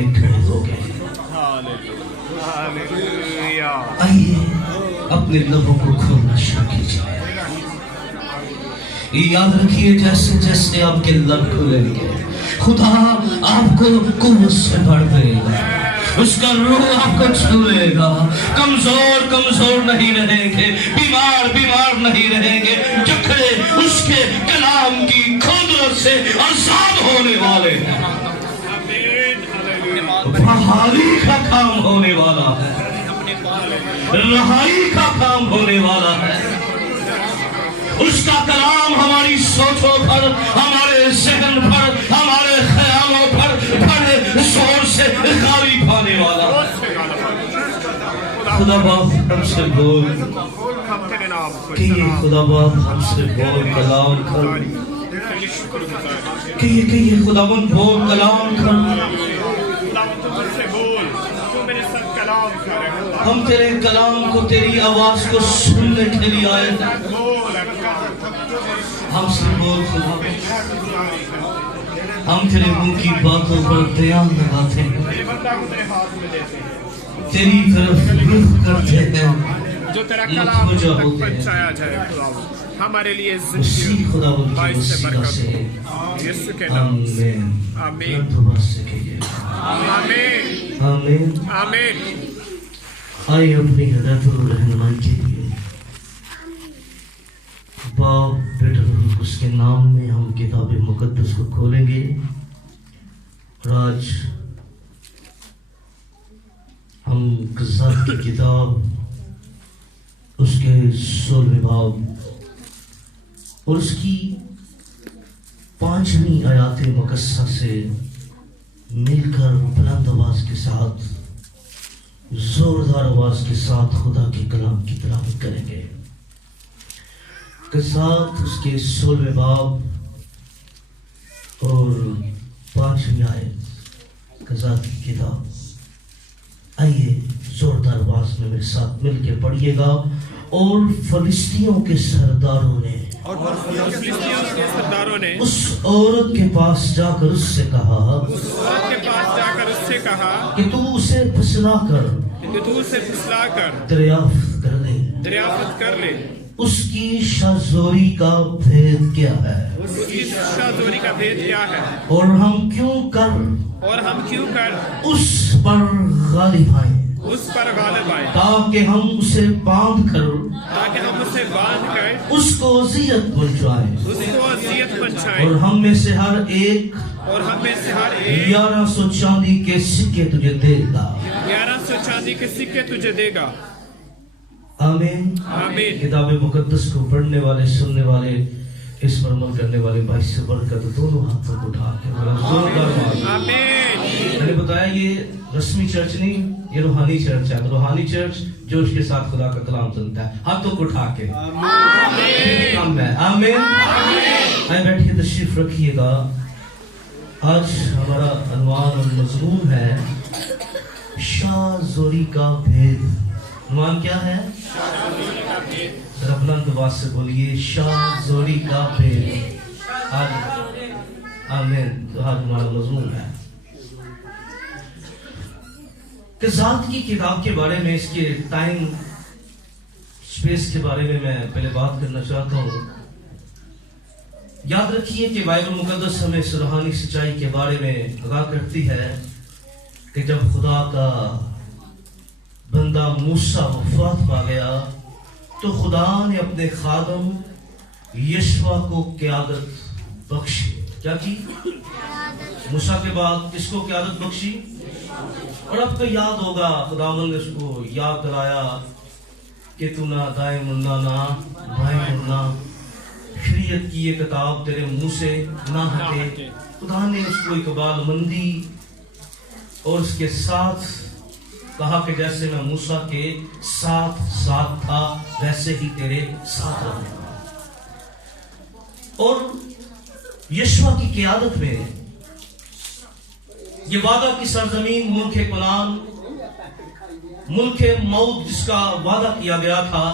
में खड़े हो गए। आइए अपने लबों को खोलना शुरू कीजिए। याद रखिए जैसे जैसे आपके लब खुलेंगे खुदा आपको कुव्वत से भर देगा, उसका रूह आपको छू लेगा। कमजोर कमजोर नहीं रहेंगे, बीमार बीमार नहीं रहेंगे, जखड़े उसके कलाम की खुदरत से आजाद होने वाले हैं। बहाली का काम होने वाला है, रहाई का काम होने वाला है। उसका कलाम हमारी सोचों पर, हमारे जहन पर, हमारे ख्यालों पर बड़े जोर से गालिब आने वाला है। खुदा बाप हमसे बोल कि ये खुदा बाप हमसे बोल कलाम कर, कि ये खुदावन बोल कलाम कर। हम तेरे कलाम को, तेरी आवाज को सुनने के लिए आए हैं। हमसे बोल खुदा, हम तेरे मुंह की बातों पर ध्यान लगाते हैं, तेरी तरफ रुख करते हैं, जो तेरा कलाम पर छाया जाए हमारे लिए उसी खुदा से बरकत यीशु के नाम से आमीन आमीन आमीन आमीन। आइए अपनी हिदायत और रहनुमाई के लिए बाप बेटा उसके नाम में हम किताब मुकद्दस को खोलेंगे। और आज हम क़ज़ात की किताब उसके 16वें बाब और उसकी 5वीं आयात मुकस्सा से मिलकर बुलंद आवाज के साथ, जोरदार आवाज के साथ खुदा के कलाम की तिलावत करेंगे। क़ज़ात उसके 16वें बाब और 5वीं आयत, क़ज़ात की किताब। आइए जोरदार आवाज में मेरे साथ मिलकर पढ़िएगा। और फलिस्तियों के सरदारों ने उस औरत के पास जाकर उससे कहा कि तू उसे फुसला कर दरियाफ्त कर ले उसकी शाज़ोरी का भेद क्या है, और हम क्यों कर उस पर गालिब आए, ताकि हम उसे बांध कर उसको अज़ियत पहुंचाएं, और हम में से हर एक 1100 चांदी के सिक्के तुझे देगा। आमीन आमीन। किताब मुकद्दस को पढ़ने वाले, सुनने वाले, इस पर अमल करने वाले भाई से बढ़कर दोनों हाथों को उठा के जोरदार आमीन। मैंने बताया ये रस्मी चर्च नहीं, ये रूहानी चर्च है। रूहानी चर्च जोश के साथ खुदा का कलाम सुनता है, हाथों को उठा के आमीन आमीन। आइए बैठिए, तशरीफ रखिएगा। आज हमारा अनवान और मजमून है शाज़ोरी का भेद। अनवान क्या है? बुलंद आवाज से बोलिए, शाज़ोरी का भेद। आज आमीन। तो आज हमारा मजमून है क़ज़ात की किताब के बारे में, इसके टाइम स्पेस के बारे में मैं पहले बात करना चाहता हूँ। याद रखिए कि बाइबल मुकद्दस हमें इस रूहानी सच्चाई के बारे में आगाह करती है कि जब खुदा का बंदा मूसा वफात पा गया तो खुदा ने अपने खादम यशवा को क़यादत बख्शी। क्या की? मूसा के बाद किसको क़यादत बख्शी? और आपको याद होगा खुदावंद ने उसको याद दिलाया कि तू ना दाएं मुन्ना ना बाएं मुन्ना, शरीयत की ये किताब तेरे मुंह से ना हटे। खुदा ने उसको इकबालमंदी और उसके साथ कहा कि जैसे मैं मूसा के साथ था वैसे ही तेरे साथ रहूंगा। और यशवा की क़यादत में ये वादा की सरजमीन मुल्क कुरान, मुल्क मौत जिसका वादा किया गया था,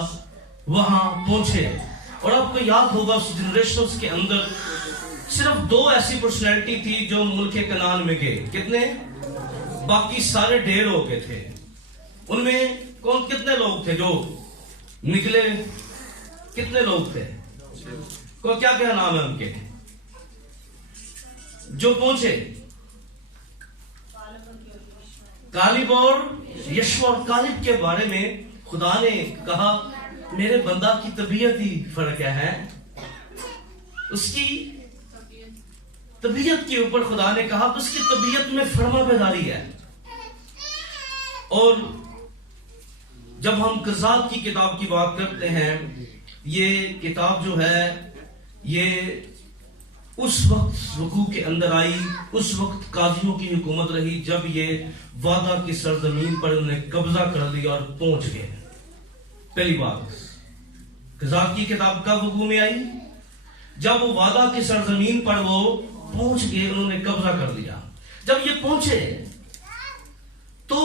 वहां पहुंचे। और आपको याद होगा उस जनरेशन के अंदर सिर्फ 2 ऐसी पर्सनैलिटी थी जो मुल्क कनान में गए। कितने? बाकी सारे ढेर हो गए थे। उनमें कौन कितने लोग थे जो निकले? कितने लोग थे? को क्या क्या नाम है उनके जो पहुंचे? कालिब और यशवा। और कालिब के बारे में खुदा ने कहा मेरे बंदा की तबीयत ही फर्क है। उसकी तबीयत के ऊपर खुदा ने कहा कि उसकी तबीयत में फर्माबरदारी है। और जब हम क़ज़ात की किताब की बात करते हैं, ये किताब जो है ये उस वक्त वकू के अंदर आई, उस वक्त काजियों की हुकूमत रही जब ये वादा की सरजमीन पर उन्होंने कब्जा कर लिया और पहुंच गए। पहली बात, क़ज़ात की किताब कब वकू में आई? जब वो वादा की सरजमीन पर वो पहुंच गए, उन्होंने कब्जा कर लिया। जब ये पहुंचे तो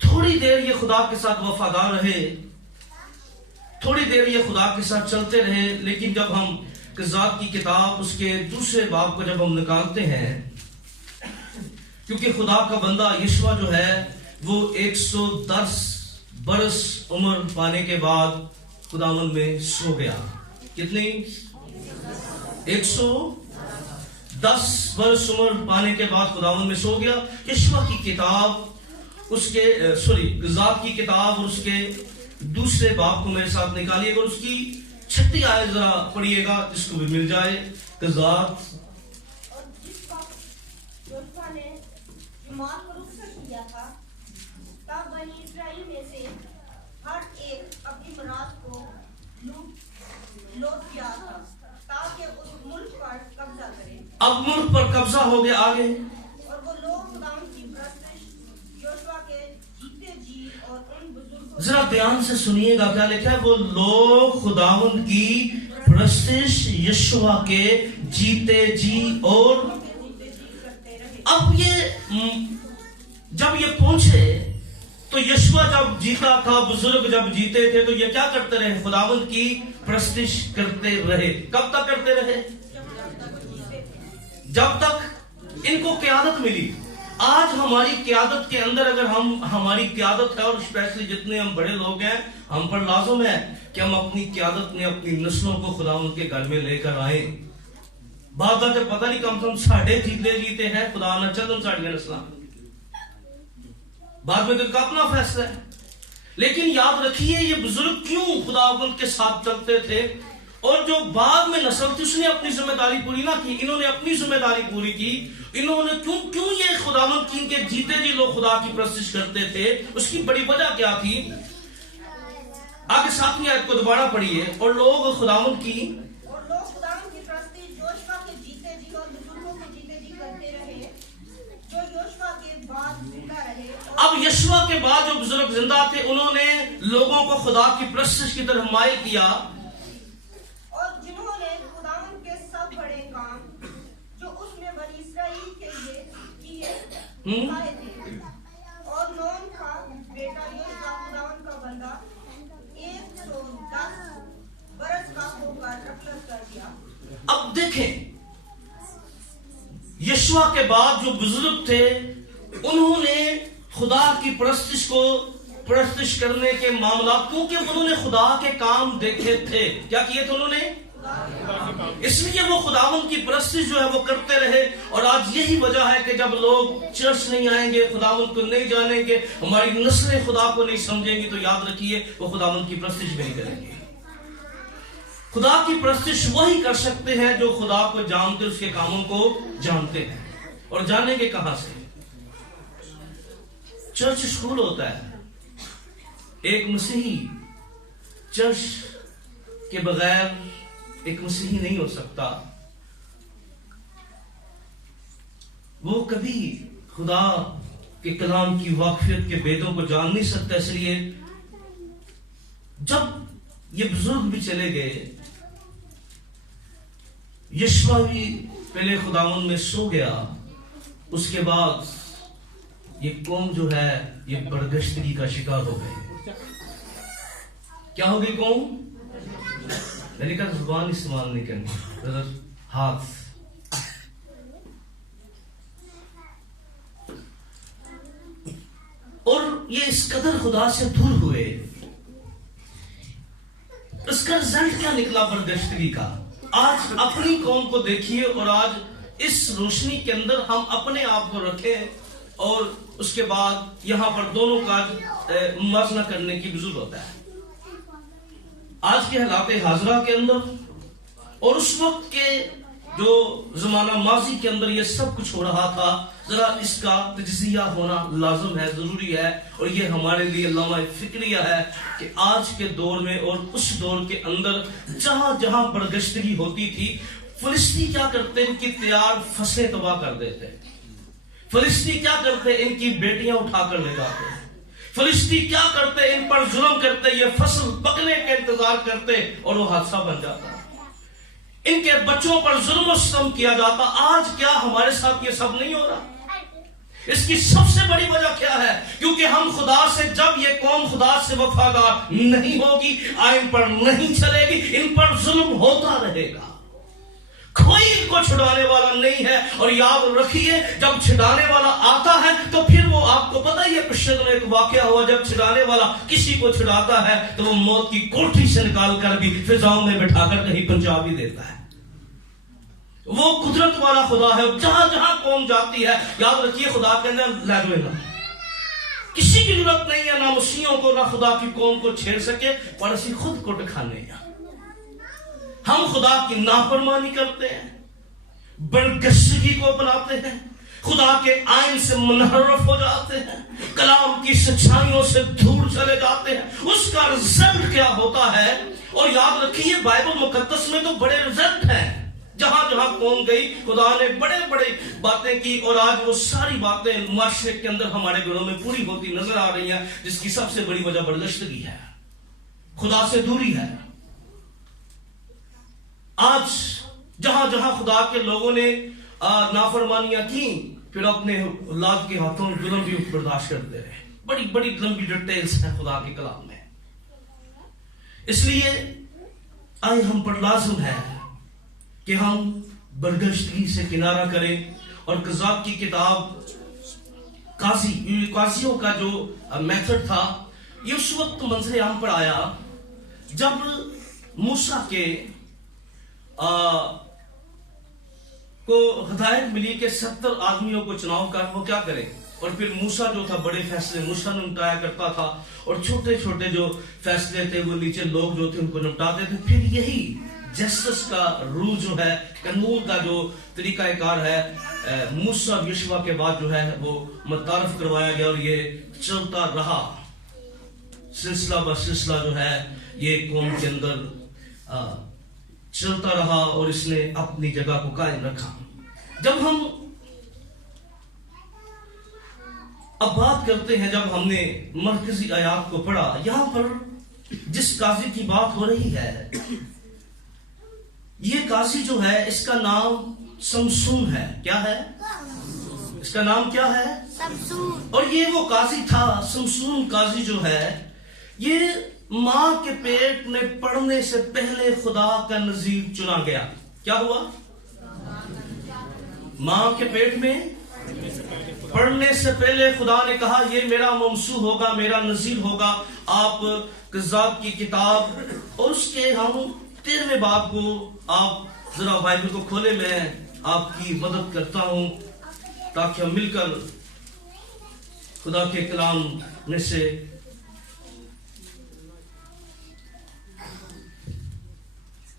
थोड़ी देर ये खुदा के साथ वफादार रहे, थोड़ी देर ये खुदा के साथ चलते रहे। लेकिन जब हम क़ज़ात की किताब उसके दूसरे बाब को जब हम निकालते हैं, क्योंकि खुदा का बंदा यशवा जो है वो 110 बरस उम्र पाने के बाद खुदावंद में सो गया। कितनी? 110 बरस उम्र पाने के बाद खुदावंद में सो गया। यशवा की किताब उसके क़ज़ात की किताब और उसके दूसरे बाब को मेरे साथ निकालिएगा और उसकी 6 आयत जरा पढ़िएगा, जिसको भी मिल जाए। क़ज़ात और जिस वक्त योशुआ ने जुमात को रुखसत किया था, तब बनी इस्राएल में से हर एक अपनी मुराद को लौट गया था, ताकि उस मुल्क पर कब्जा करे। अब मुल्क पर कब्जा हो गया। आगे और वो लोग खुदावंद की परस्तिश योशुआ के जीते जी और उन बुजुर्गों जरा ध्यान से सुनिएगा क्या लिखा है। वो लोग खुदावंद की परस्तिश यशवा के जीते जी और जीते जी करते रहे। अब ये जब ये पहुंचे तो यशवा जब जीता था, बुजुर्ग जब जीते थे, तो ये क्या करते रहे? खुदावंद की परस्तिश करते रहे। कब तक करते रहे? जब तक इनको क़यादत मिली। आज हमारी क़यादत के अंदर अगर हमारी क़यादत है, और स्पेशली जितने हम बड़े लोग हैं, हम पर लाजुम है कि हम अपनी क़यादत में अपनी नस्लों को खुदावंद के घर में लेकर आए। बात पता नहीं कम से कम साढ़े जीते हैं, खुदा ना चलो साढ़ियां नस्ल बाद में तो अपना फैसला है। लेकिन याद रखिए ये बुजुर्ग क्यों खुदावंद के साथ चलते थे, और जो बाद में नस्ल थी उसने अपनी जिम्मेदारी पूरी ना की, इन्होंने अपनी जिम्मेदारी पूरी की। इन्होंने क्यों ये खुदावंद की इनके जीते जी लोग खुदा की परस्तिश करते थे, उसकी बड़ी वजह क्या थी? आगे 7वीं आयत को दोबारा पढ़िए। और लोग खुदावंद की खुदावंद की परस्तिश योशुआ के जीते जी और बुजुर्गों के जीते जी करते रहे, जो योशुआ के बाद जिंदा रहे। अब यशवा के बाद जो बुजुर्ग जिंदा थे, उन्होंने लोगों को खुदा की परस्तिश की तरफ माइल किया, और जिन्होंने खुदावंद के सब बड़े काम जो उसने बनी इस्राएल के लिए किए दिखाए थे। और नून का बेटा योशुआ खुदावंद का बंदा 110 बरस का होकर रक्षक कर दिया। अब देखें यशवा के बाद जो बुजुर्ग थे, उन्होंने खुदा की परस्तिश करने के मामला, क्योंकि उन्होंने खुदा के काम देखे थे। क्या किए थे उन्होंने? इसलिए वो खुदावंद की परस्तिश जो है वो करते रहे। और आज यही वजह है कि जब लोग चर्च नहीं आएंगे, खुदावंद को नहीं जानेंगे, हमारी नस्लें खुदा को नहीं समझेंगी, तो याद रखिए वो खुदावंद की परस्तिश नहीं करेंगे। खुदा की परस्तिश वही कर सकते हैं जो खुदा को जानते, उसके कामों को जानते हैं। और जानेंगे कहां से? चर्च स्कूल होता है। एक मसीही चर्च के बगैर एक मसीही नहीं हो सकता। वो कभी खुदा के कलाम की वाकफियत के भेदों को जान नहीं सकता। इसलिए जब ये बुजुर्ग भी चले गए, यशवा भी पहले खुदावंद में सो गया, उसके बाद ये कौम जो है ये बरगश्तगी का शिकार हो गई। क्या हो गई कौम? मैंने कहा जुबान इस्तेमाल नहीं करनी, हाथ। ये इस कदर खुदा से दूर हुए, इसका रिजल्ट क्या निकला बरगश्तगी का? आज अपनी कौम को देखिए और आज इस रोशनी के अंदर हम अपने आप को रखें और उसके बाद यहां पर दोनों का मुवाजना करने की जरूरत है। आज के हालात हाजरा के अंदर और उस वक्त के जो जमाना माजी के अंदर ये सब कुछ हो रहा था, जरा इसका तजजिया होना लाजम है, जरूरी है। और ये हमारे लिए लम्हा फिक्रिया है कि आज के दौर में और उस दौर के अंदर जहां जहां बरगश्तगी होती थी, फलिस्ती क्या करते, इनकी तैयार फसलें तबाह कर देते। फलिस्ती क्या करते, इनकी बेटियां उठाकर ले जाते। फलिस्ती क्या करते, इन पर जुल्म करते, ये फसल पकने के इंतजार करते और वो हादसा बन जाता। इनके बच्चों पर जुल्म सितम किया जाता। आज क्या हमारे साथ ये सब नहीं हो रहा? इसकी सबसे बड़ी वजह क्या है? क्योंकि हम खुदा से, जब ये कौम खुदा से वफादार नहीं होगी, आइन पर नहीं चलेगी, इन पर जुल्म होता रहेगा। कोई इनको छुड़ाने वाला नहीं है। और याद रखिए, जब छुड़ाने वाला आता है तो फिर वो, आपको पता ही है, पिछले दिनों एक वाकया हुआ, जब छुड़ाने वाला किसी को छुड़ाता है तो वो मौत की कोठरी से निकाल कर भी फिजाओं में बिठाकर कहीं पहुंचा भी देता है। वो कुदरत वाला खुदा है। जहां जहां कौम जाती है, याद रखिए, खुदा के अंदर लैदो ना किसी की जरूरत नहीं है, ना मुस्लिमों को, ना खुदा की कौम को छेड़ सके, पर असी खुद को दिखाने। हम खुदा की नाफरमानी करते हैं, बरगश्तगी को अपनाते हैं, खुदा के आइन से मुनहरफ हो जाते हैं, कलाम की सच्चाइयों से दूर चले जाते हैं। उसका रिजल्ट क्या होता है? और याद रखिए, बाइबल मुकद्दस में तो बड़े रिजल्ट हैं। जहां जहां कौम गई, खुदा ने बड़े बड़े बातें की और आज वो सारी बातें मुआशरे के अंदर हमारे घरों में पूरी होती नजर आ रही हैं, जिसकी सबसे बड़ी वजह बरगश्तगी है, खुदा से दूरी है। आज जहां जहां खुदा के लोगों ने नाफरमानियां की, फिर अपने औलाद के हाथों जुल्म भी बर्दाश्त करते रहे। बड़ी बड़ी लंबी डिटेल्स हैं खुदा के कलाम में। इसलिए आज हम पर लाजुम है कि हम बरगश्तगी से किनारा करें। और कज़ाब की किताब, काजियों का जो मेथड था, ये उस वक्त मंजरे आम पर आया जब मूसा के को हिदायत मिली कि 70 आदमियों को चुनाव कर, वो क्या करें। और फिर मूसा जो था, बड़े फैसले मूसा ने उठाया करता था, और छोटे छोटे जो फैसले थे वो नीचे लोग जो थे उनको निपटाते थे। फिर यही जस्टिस का रूल जो है, कानून का जो तरीकाकार है, मूसा यशवा के बाद जो है वो मुतारफ करवाया गया, और ये चलता रहा सिलसिला ब सिलसिला जो है ये कौम के अंदर चलता रहा और इसने अपनी जगह को कायम रखा। जब हम अब बात करते हैं, जब हमने मरकजी आयात को पढ़ा, यहां पर जिस काजी की बात हो रही है, ये काजी जो है, इसका नाम समसून है। क्या है इसका नाम? क्या है? समसून। और ये वो काजी था, समसून काजी जो है, ये मां के पेट में पड़ने से पहले खुदा का नजीर चुना गया। क्या हुआ? मां के पेट में पड़ने से पहले खुदा ने कहा, ये मेरा ममसू होगा, मेरा नजीर होगा। आप कज़ाब की किताब और उसके हम 13वें बाब को, आप जरा बाइबल को खोले, मैं आपकी मदद करता हूं ताकि हम मिलकर खुदा के कलाम में से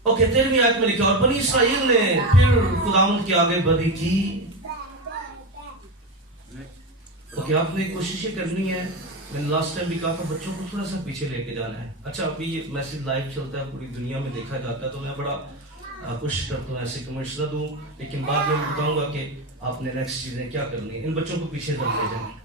ओके 13वीं आयत में लिखा, और बनी इस्राएल ने फिर खुदावंद के आगे बदी की। ओके, आपने कोशिशें करनी है। मैंने लास्ट टाइम भी कहा था, बच्चों को थोड़ा सा पीछे लेके जाना है। अच्छा, अभी ये मैसेज लाइव चलता है, पूरी दुनिया में देखा जाता है, तो मैं बड़ा कोशिश करता हूँ ऐसे कमेंट्स ना दूं, लेकिन बाद में बताऊंगा कि आपने नेक्स्ट चीजें क्या करनी है। इन बच्चों को पीछे जब ले जाए।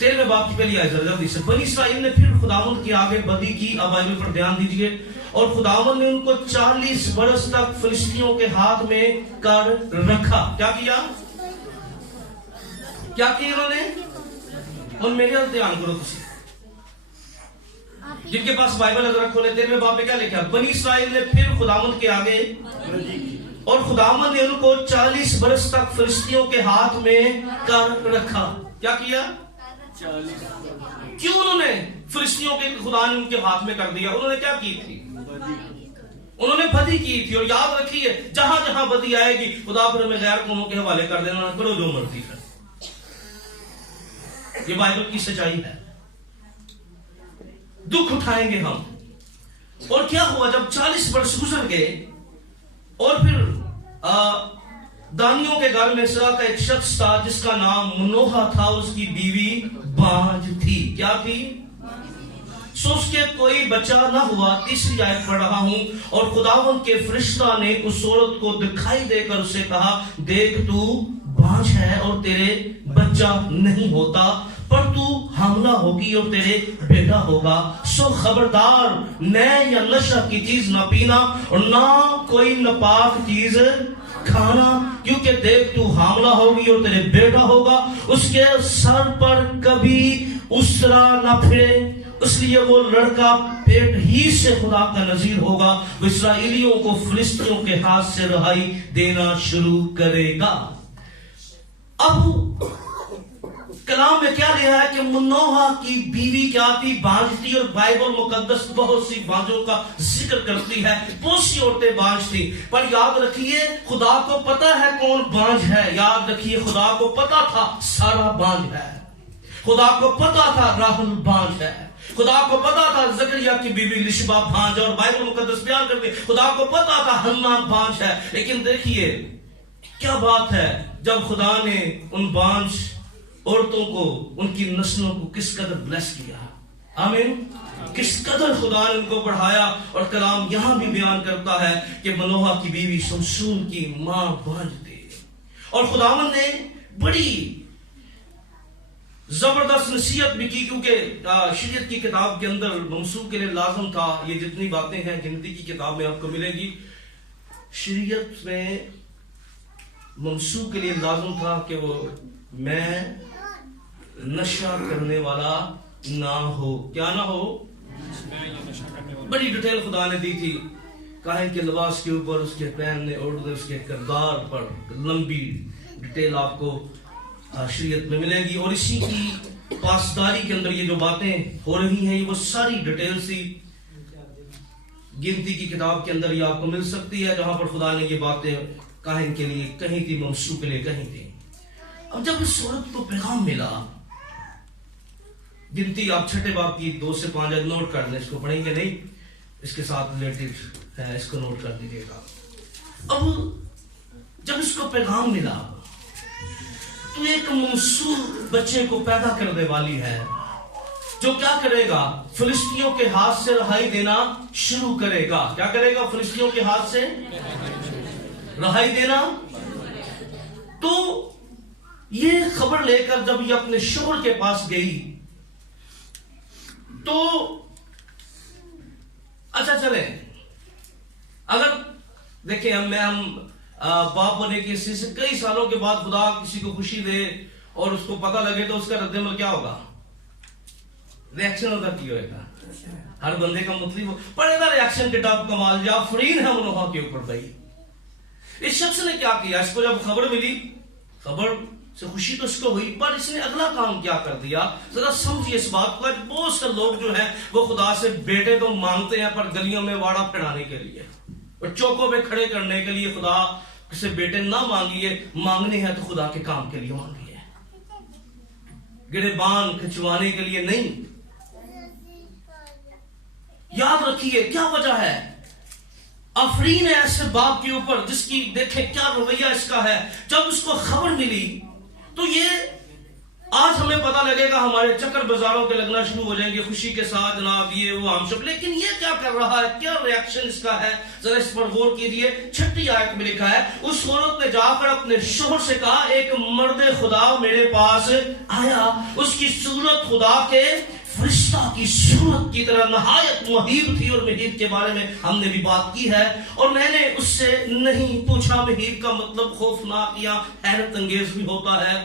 तेरहवें बाब की पहली आयत जल्दी से। बनी इस्राएल ने फिर खुदावंद के आगे बदी की। अब बाइबल पर ध्यान दीजिए। और खुदावंद ने उनको 40 बरस तक फिलिस्तीनियों के हाथ में कर रखा। क्या किया? क्या किया उन्होंने? और मेरे ध्यान करो, जिनके पास बाइबल है जरा खोले। 13वें बाब में क्या लिखा? बनी इस्राएल ने फिर खुदावंद के आगे और खुदावंद ने उनको 40 बरस तक फिलिस्तियों के हाथ में कर रखा। क्या किया? 40। क्यों उन्होंने फिलिस्तियों के खुदा ने उनके हाथ में कर दिया? उन्होंने क्या की थी? उन्होंने बदी की थी। और याद रखिए, जहां जहां बदी आएगी खुदा फिर हमें गैर कौमों के हवाले कर देना, करो जो मर्जी कर। ये बाइबल की सच्चाई है। दुख उठाएंगे हम। और क्या हुआ जब 40 वर्ष गुजर गए और फिर दानियों के घर में सरा का एक शख्स था जिसका नाम मनोहा था, उसकी बीवी बांझ थी। क्या थी? सो उसके कोई बच्चा ना हुआ। तीसरी आयत पढ़ रहा हूं। और खुदावंद के फरिश्ता ने उस औरत को दिखाई देकर उसे कहा, देख तू बांझ है और तेरे बच्चा नहीं होता, पर तू हमला होगी और तेरे बेटा होगा। सो खबरदार, नए या नशा की चीज ना पीना और ना कोई नापाक चीज खाना, क्योंकि देख तू हमला होगी और तेरे बेटा होगा। उसके सर पर कभी उसरा ना फिरे, इसलिए वो लड़का पेट ही से खुदा का नजीर होगा। वो इस्राएलियों को फिलिस्तियों के हाथ से रिहाई देना शुरू करेगा। अब कलाम में क्या लिखा है कि मनोहा की बीवी क्या थी? बांझ थी। और बाइबल मुकद्दस बहुत सी बांझों का जिक्र करती है। बहुत सी औरतें बांझ थी, पर याद रखिए खुदा को पता है कौन बांझ है। याद रखिए खुदा को पता था सारा बांझ है। खुदा को पता था राहुल बांझ है। खुदा को पता था जकरिया की बीवी लिशबा बांझ है। और बाइबल मुकद्दस बयान करती है खुदा को पता था हन्ना बांझ है। लेकिन देखिए क्या बात है, जब खुदा ने उन बांझ औरतों को, उनकी नस्लों को किस कदर ब्लेस किया। आमीन। किस कदर खुदा ने उनको बढ़ाया। और कलाम यहां भी बयान करता है कि मनोहा की बीवी शमशून की मां बांझ थी। और खुदावन ने बड़ी जबरदस्त नसीहत भी की, क्योंकि शरीयत की किताब के अंदर ममसूह के लिए लाजम था। ये जितनी बातें हैं गिनती की किताब में आपको मिलेगी। शरीयत में ममसूह के लिए लाजम था कि वो मैं नशा करने वाला ना हो। क्या ना हो? बड़ी डिटेल खुदा ने दी थी। काहिन के लिबास के ऊपर, उसके पहनने ओढ़ने, उसके किरदार पर लंबी डिटेल आपको शरीयत में मिलेगी। और इसी की पासदारी के अंदर ये जो बातें हो रही हैं, ये वो सारी डिटेल सी गिनती की किताब के अंदर ये आपको मिल सकती है, जहां पर खुदा ने ये बातें काहिन के लिए कही थी, ममसूह के लिए कही थी। अब जब इस औरत को पैगाम मिला, गिनती आप 6 बाब की 2 से 5 नोट कर लें, इसको पढ़ेंगे नहीं, इसके साथ रिलेटेड है, इसको नोट कर दीजिएगा। अब जब इसको पैगाम मिला तो एक ममसूह बच्चे को पैदा करने वाली है, जो क्या करेगा? फिलिस्तियों के हाथ से रिहाई देना शुरू करेगा। क्या करेगा? फिलिस्तियों के हाथ से रिहाई देना। तो ये खबर लेकर जब ये अपने शोहर के पास गई तो अच्छा चले, अगर देखें हम बाप होने की स्थिति से कई सालों के बाद खुदा किसी को खुशी दे और उसको पता लगे तो उसका रद्देमल क्या होगा? रिएक्शन होगा की होगा। हर बंदे का मतलब पड़ेगा रिएक्शन के टॉप कमाल जाफरीन है मनोहा के ऊपर। भाई इस शख्स ने क्या किया? इसको जब खबर मिली, खबर से खुशी तो इसको हुई, पर इसने अगला काम क्या कर दिया? जरा समझिए इस बात को। बहुत से लोग जो हैं वो खुदा से बेटे तो मांगते हैं, पर गलियों में वाड़ा फिराने के लिए और चौकों पे खड़े करने के लिए खुदा से बेटे ना मांगिए। मांगने हैं तो खुदा के काम के लिए मांगिए, गिरेबान खिंचवाने के लिए नहीं। याद रखिए क्या वजह है? अफरीन है ऐसे बाप के ऊपर जिसकी देखें क्या रवैया इसका है। जब उसको खबर मिली तो ये आज हमें पता लगेगा, हमारे चक्कर बाजारों के लगना शुरू हो जाएंगे खुशी के साथ, जनाब ये वो आम शब। लेकिन ये क्या कर रहा है? क्या रिएक्शन इसका है? जरा इस पर गौर कीजिए। 6ठी आयत में लिखा है, उस औरत ने जाकर अपने शोहर से कहा, एक मर्द खुदा मेरे पास आया, उसकी सूरत खुदा के फरिश्ता की सूरत की तरह नहायत मुहीब थी। और मुहीब के बारे में हमने भी बात की है। और मैंने उससे नहीं पूछा। मुहीब का मतलब खौफनाक या हैरत अंगेज भी होता है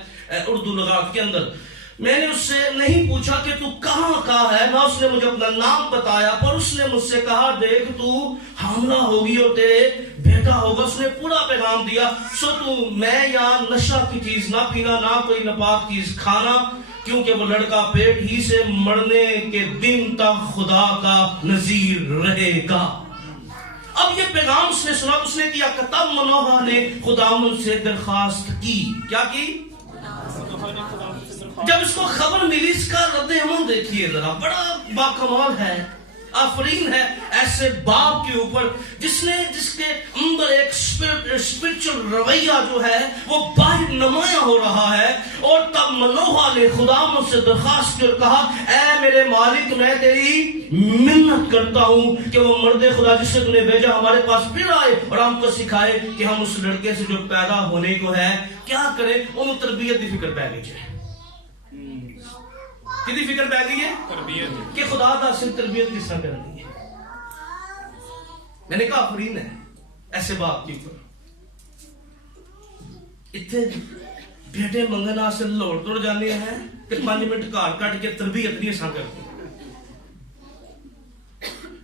उर्दू लगात के अंदर। मैंने उससे नहीं पूछा कि तू कहाँ का है, ना उसने मुझे अपना नाम बताया, पर उसने मुझसे कहा देख तू हामला होगी और तेरे बेटा होगा। उसने पूरा पैगाम दिया, सो तू मैं यहाँ नशा की चीज ना पीना, ना कोई नापाक चीज खाना, क्योंकि वो लड़का पेट ही से मरने के दिन तक खुदा का नजीर रहेगा। अब ये पैगाम उसने सुना, उसने किया, तब मनोहा ने खुदावंद से दरखास्त की। क्या की? जब इसको खबर मिली, इसका रद्द अमल देखिए जरा, बड़ा बाकमाल है, आफरीन है ऐसे बाप के ऊपर जिसके अंदर एक स्पिरिचुअल रवैया जो है वो बाहर नुमाया हो रहा है। और तब मनोहा ने खुदा मुझसे दरखास्त की और कहा, ऐ मेरे मालिक, मैं तेरी मिन्नत करता हूं कि वो मर्द खुदा जिससे तूने भेजा हमारे पास फिर आए और हमको सिखाए कि हम उस लड़के से जो पैदा होने को है क्या करें। उन्होंने तरबियत की फिक्र पै गई है। कितनी फिक्र पै गई है कि खुदा दा सिर तरबियत किस तरह करनी है। मैंने कहा आफरीन है ऐसे बाप के ऊपर। इतने बेटे मंगना से लोड़ तोड़ जाने हैं कि 5 मिनट घर कट के तरबियत नहीं ऐसा करती।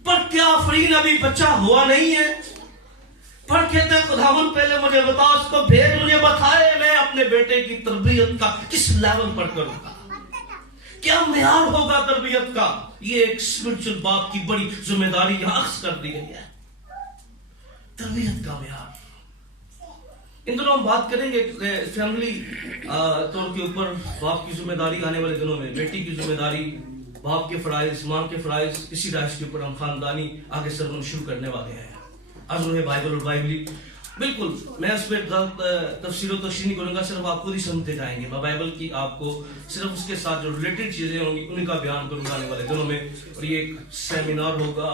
पर क्या आफरीन अभी बच्चा हुआ नहीं है? पर कहते हैं खुदावन पहले मुझे बता, उसको भेज, मुझे बताए मैं अपने बेटे की तरबियत का किस लेवल पर करूंगा, क्या मेयार होगा तरबियत का। ये एक स्पिरिचुअल बाप की बड़ी जिम्मेदारी यहां अक्स कर दी गई है, तरबियत का मेयार। इन दिनों हम बात करेंगे फैमिली तौर के ऊपर बाप की जिम्मेदारी आने वाले दिनों में, बेटी की जिम्मेदारी, बाप के फराइज, मां के फराइज, इसी राइज के ऊपर हम खानदानी आगे सरगम शुरू करने वाले हैं। आज उन्हें बाइबल और बाइबली बिल्कुल मैं उस पर तफसीर नहीं करूंगा, सिर्फ आप खुद ही समझते जाएंगे। मैं बाइबल की आपको सिर्फ उसके साथ जो रिलेटेड चीजें होंगी उनका बयान करूंगा आने वाले दिनों में। और ये एक सेमिनार होगा,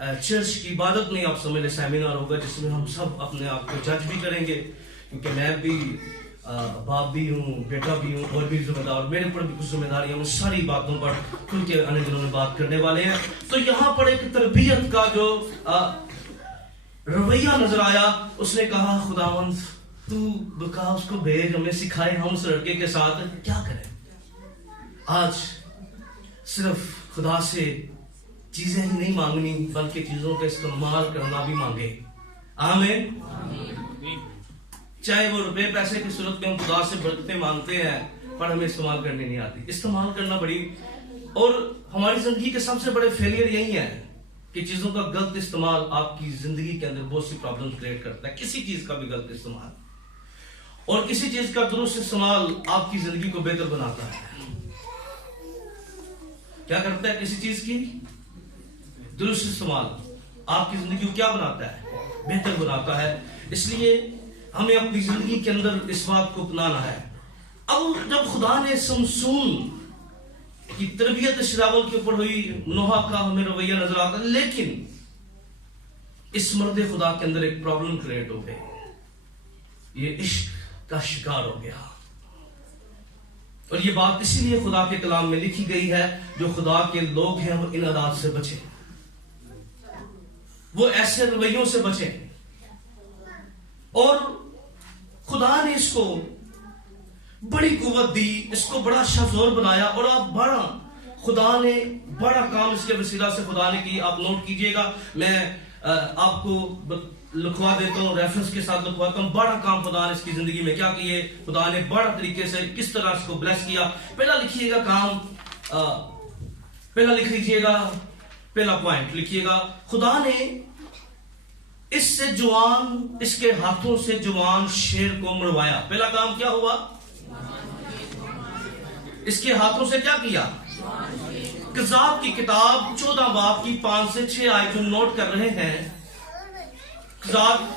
चर्च की इबादत नहीं आप समझ ले, सेमिनार होगा जिसमें हम सब अपने आप को जज भी करेंगे, क्योंकि मैं भी बाप भी हूँ, बेटा भी हूँ और भी जिम्मेदार, मेरे ऊपर भी कुछ जिम्मेदारियां, उन सारी बातों पर खुल के आने दिनों में बात करने वाले हैं। तो यहाँ पर एक तरबियत का जो रवैया नजर आया। उसने कहा खुदावंद तू बका उसको भेज, हमें सिखाए, हम उस लड़के के साथ क्या करें। आज सिर्फ खुदा से चीजें ही नहीं मांगनी बल्कि चीजों का इस्तेमाल करना भी मांगे। आमीन। चाहे वो रुपए पैसे की सूरत में हम खुदा से बरकतें मांगते हैं पर हमें इस्तेमाल करनी नहीं आती। इस्तेमाल करना बड़ी, और हमारी जिंदगी के सबसे बड़े फेलियर यही है कि चीजों का गलत इस्तेमाल आपकी जिंदगी के अंदर बहुत सी प्रॉब्लम्स क्रिएट करता है। किसी चीज का भी गलत इस्तेमाल और किसी चीज का दुरुस्त इस्तेमाल आपकी जिंदगी को बेहतर बनाता है। क्या करता है? किसी चीज की दुरुस्त इस्तेमाल आपकी जिंदगी को क्या बनाता है? बेहतर बनाता है। इसलिए हमें अपनी जिंदगी के अंदर इस बात को अपनाना है। अब जब खुदा ने समसून की तरबियत इस लेवल के ऊपर हुई, नोहा का हमें रवैया नजर आता है, लेकिन इस मर्द खुदा के अंदर एक प्रॉब्लम क्रिएट हो गई। ये इश्क का शिकार हो गया। और ये बात इसीलिए खुदा के कलाम में लिखी गई है, जो खुदा के लोग हैं वो इन आदात से बचे, वो ऐसे रवैयों से बचे। और खुदा ने इसको बड़ी कुव्वत दी, इसको बड़ा शफजोर बनाया। और आप बड़ा, खुदा ने बड़ा काम इसके वसीला से खुदा ने की। आप नोट कीजिएगा, मैं आपको लिखवा देता हूं, रेफरेंस के साथ लिखवाता हूं। बड़ा काम खुदा ने इसकी जिंदगी में क्या किए, खुदा ने बड़ा तरीके से किस तरह इसको ब्लेस किया। पहला लिखिएगा काम, पहला लिख लीजिएगा, पहला पॉइंट लिखिएगा, खुदा ने इससे जवान, इसके हाथों से जवान शेर को मरवाया। पहला काम क्या हुआ? इसके हाथों से क्या किया? कज़ाब की किताब 14 बाब की 5 से 6 आयत जो नोट कर रहे हैं, कज़ाब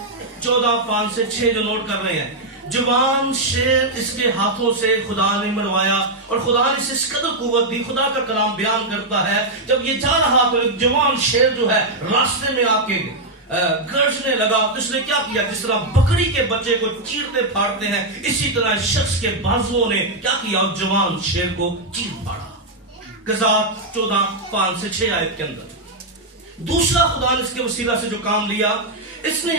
14 5 से 6 जो नोट कर रहे हैं, जवान शेर इसके हाथों से खुदा ने मरवाया। और खुदा ने इसे इस कदर कुव्वत दी। खुदा का कलाम बयान करता है, जब ये जा रहा तो एक जवान शेर जो है रास्ते में आके गर्जने लगा। तो इसने क्या किया? जिस तरह बकरी के बच्चे को चीरते फाड़ते हैं, इसी तरह शख्स के बाजुओं ने क्या किया? जवान शेर को चीर फाड़ा। कज़ाब 14 5 से 6 आयत के अंदर। दूसरा, खुदा ने इसके वसीला से जो काम लिया, इसने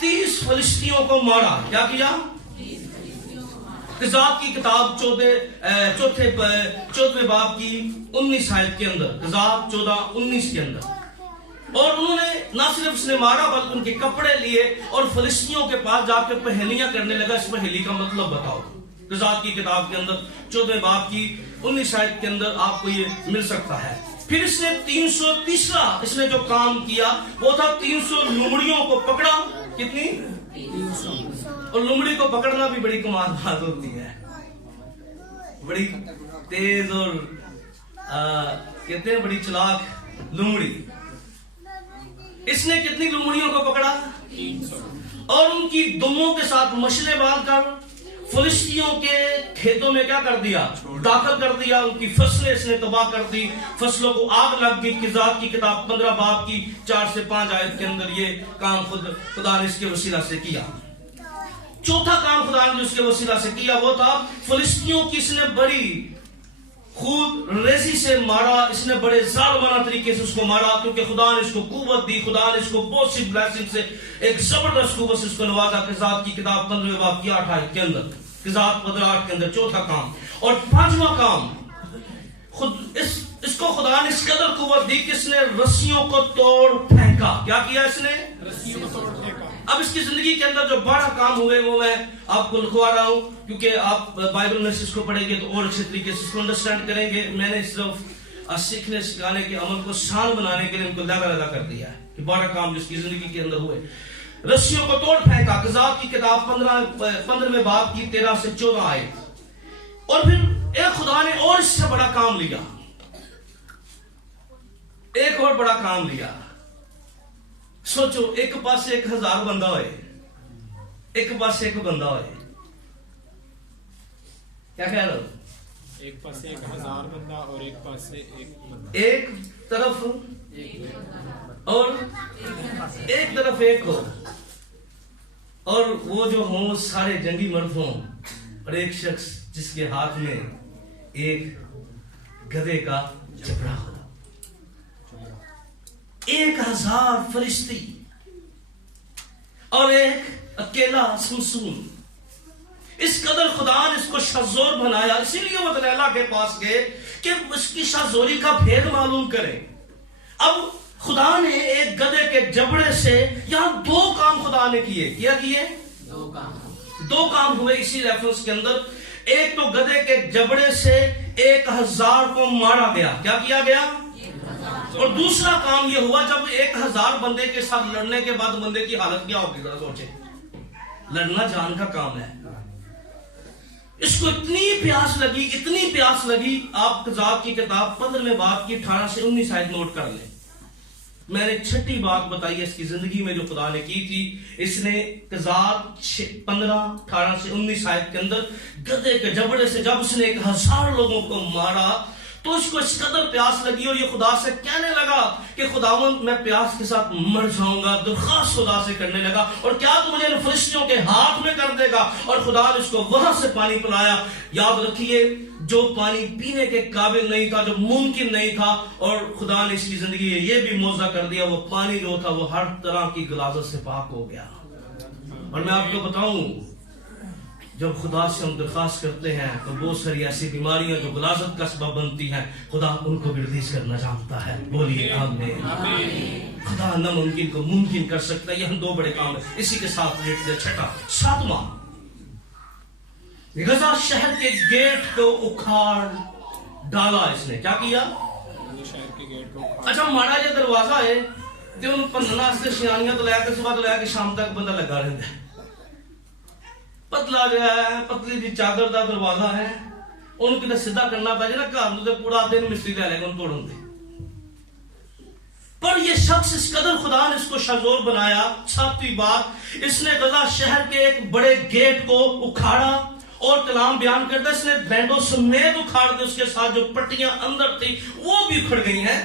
30 फलिस्तियों को मारा। क्या किया? क़ज़ात की किताब 14वें बाब की 19 आयत के अंदर, क़ज़ात 14:19 के अंदर। और उन्होंने ना सिर्फ उसने मारा बल्कि उनके कपड़े लिए और फिलिस्तीनियों के पास जाकर पहेलियां करने लगा, इस पहेली का मतलब बताओ। क़ज़ात की किताब के अंदर 14वें बाब की 19 आयत के अंदर आपको ये मिल सकता है। फिर इसने 330वां इसने जो काम किया वो था 300 लुमड़ियों को पकड़ा। कितनी? 300। और लुमड़ी को पकड़ना भी बड़ी कमाल बात होती है, बड़ी तेज और कहते हैं बड़ी चालाक लुमड़ी। इसने कितनी लुमड़ियों को पकड़ा? 300। और उनकी दुमों के साथ मशले बांधकर फिलिस्तीनियों के खेतों में क्या कर दिया? दाखिल कर दिया। उनकी फसलें इसने तबाह कर दी, फसलों को आग लग गई। क़ज़ात की किताब 15 बाब की 4 से 5 आयत के अंदर ये काम खुदा ने इसके वसीला से किया। चौथा काम खुदा ने उसके वसीला से किया वो था फिलिस्तीनियों की इसने बड़ी खूब रेजी से मारा। इसने बड़े जालिमाना तरीके से उसको मारा, क्योंकि खुदा ने इसको कुव्वत दी, खुदा ने इसको बहुत सी ब्लेसिंग से एक जबरदस्त कुव्वत से इसको नवाजा। क़ज़ात की किताब 15वें बाब की 8 आयत के अंदर, क़ज़ात 15:8 के अंदर चौथा काम। और पांचवा काम, इसको खुदा ने इस कदर कुव्वत दी कि इसने रस्सियों को तोड़ फेंका। क्या किया इसने? रस्सियों को तोड़ फेंका। अब इसकी जिंदगी के अंदर जो बड़ा काम हुए वो मैं आपको लिखवा रहा हूं, क्योंकि आप बाइबल में इसको पढ़ेंगे तो और अच्छे तरीके से इसको अंडरस्टैंड करेंगे। मैंने सिर्फ सीखने सिखाने के अमल को शान बनाने के लिए इनको लगा कर दिया है कि बड़ा काम जिसकी जिंदगी के अंदर हुए। रस्सियों को तोड़ फेंका। क़ज़ात की किताब 15वें बाब की 13 से 14 आयत। और फिर एक खुदा ने और इससे बड़ा काम लिया, एक और बड़ा काम लिया। सोचो, एक पास 1000 बंदा होए, एक पास एक बंदा होए, क्या कह रहे हो? एक पास 1000 बंदा और एक पास से एक बंदा, एक तरफ और एक तरफ एक हो, और वो जो हो सारे जंगी मर्द हों, और एक शख्स जिसके हाथ में एक गधे का जबड़ा हो। 1000 फरिश्ती और एक अकेला सुनसून। इस कदर खुदा ने इसको शाजोर बनाया, इसीलिए वो दलैला के पास गए कि उसकी शाजोरी का भेद मालूम करें। अब खुदा ने एक गधे के जबड़े से यहां 2 काम खुदा ने किए। क्या किए? 2 काम हुए इसी रेफरेंस के अंदर। एक तो गधे के जबड़े से 1000 को मारा गया। क्या किया गया? और दूसरा काम यह हुआ, जब 1000 बंदे के साथ लड़ने के बाद बंदे की हालत क्या होगी जरा सोचे। लड़ना जान का काम है। इसको इतनी प्यास लगी। आप क़ज़ात की किताब 15वें बाब की 18 से 19 आयत नोट कर लें। मैंने छठी बात बताई है इसकी जिंदगी में जो खुदा ने की थी। इसने क़ज़ात 15, 18 से 19 आयत के अंदर गधे के जबड़े से जब उसने 1000 लोगों को मारा तो इसको इस कदर प्यास लगी और ये खुदा से कहने लगा कि खुदावंद मैं प्यास के साथ मर जाऊंगा। दरख्वास्त खुदा से करने लगा, और क्या तू मुझे फिलिस्तीनियों के हाथ में कर देगा? और खुदा ने उसको वहां से पानी पिलाया। याद रखिए, जो पानी पीने के काबिल नहीं था, जो मुमकिन नहीं था, और खुदा ने इसकी जिंदगी में ये भी मौजा कर दिया, वो पानी जो था वो हर तरह की गलाजत से पाक हो गया। और मैं आपको बताऊं, जब खुदा से हम दरख्वास्त करते हैं तो बहुत सारी ऐसी बीमारियां जो गलाजत का सबब बनती हैं, खुदा उनको भी रिलीज करना जानता है। बोलिए आमीन। खुदा नामुमकिन को मुमकिन कर सकता है। यहाँ 2 बड़े काम है। इसी के साथ छठा, 7वां, गजा शहर के गेट को उखाड़ डाला। इसने क्या किया? शहर के गेट को। अच्छा, माड़ा जो दरवाजा है तो उन 50 से सियानियां तो लैके सुबह तो लैके शाम तक बंदा लगा रहता है। पतला जो है, पतली जी चादर का दरवाजा है, उनको तो सीधा करना पै ना, घर तो पूरा दिन मिस्त्री ले लेगा तोड़न दे। पर ये शख्स इस कदर खुदा ने इसको शाजोर बनाया। 7वीं बात, इसने गजा शहर के एक बड़े गेट को उखाड़ा, और कलाम बयान करता है इसने बैंडों समेत उखाड़ दे। उसके साथ जो पट्टियां अंदर थी वो भी उखड़ गई हैं।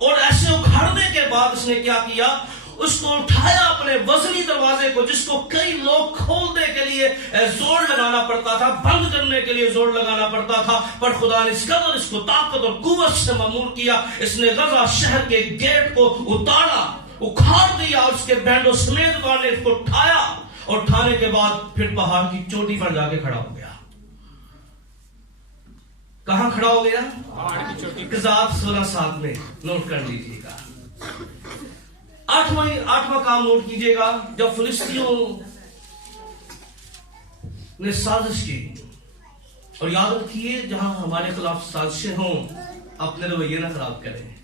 और ऐसे उखाड़ने के बाद इसने क्या किया? उसको उठाया अपने वजनी दरवाजे को, जिसको कई लोग खोलने के लिए जोर लगाना पड़ता था, बंद करने के लिए जोर लगाना पड़ता था, पर खुदा ने इस कदर इसको ताकत और कुव्वत से मामूर किया। इसने गजा शहर के गेट को उतारा, उखाड़ दिया, उसके बैंडों समेत इसको उठाया, और उठाने के बाद फिर पहाड़ की चोटी पर जाके खड़ा हो गया। कहां खड़ा हो गया? पहाड़ की चोटी। कज़ात 16:7 में नोट कर लीजिएगा। आठवां काम नोट कीजिएगा। जब फिलिस्तीनियों ने साजिश की, और याद रखिए जहां हमारे खिलाफ साजिशें हों अपने रवैये ना खराब करें।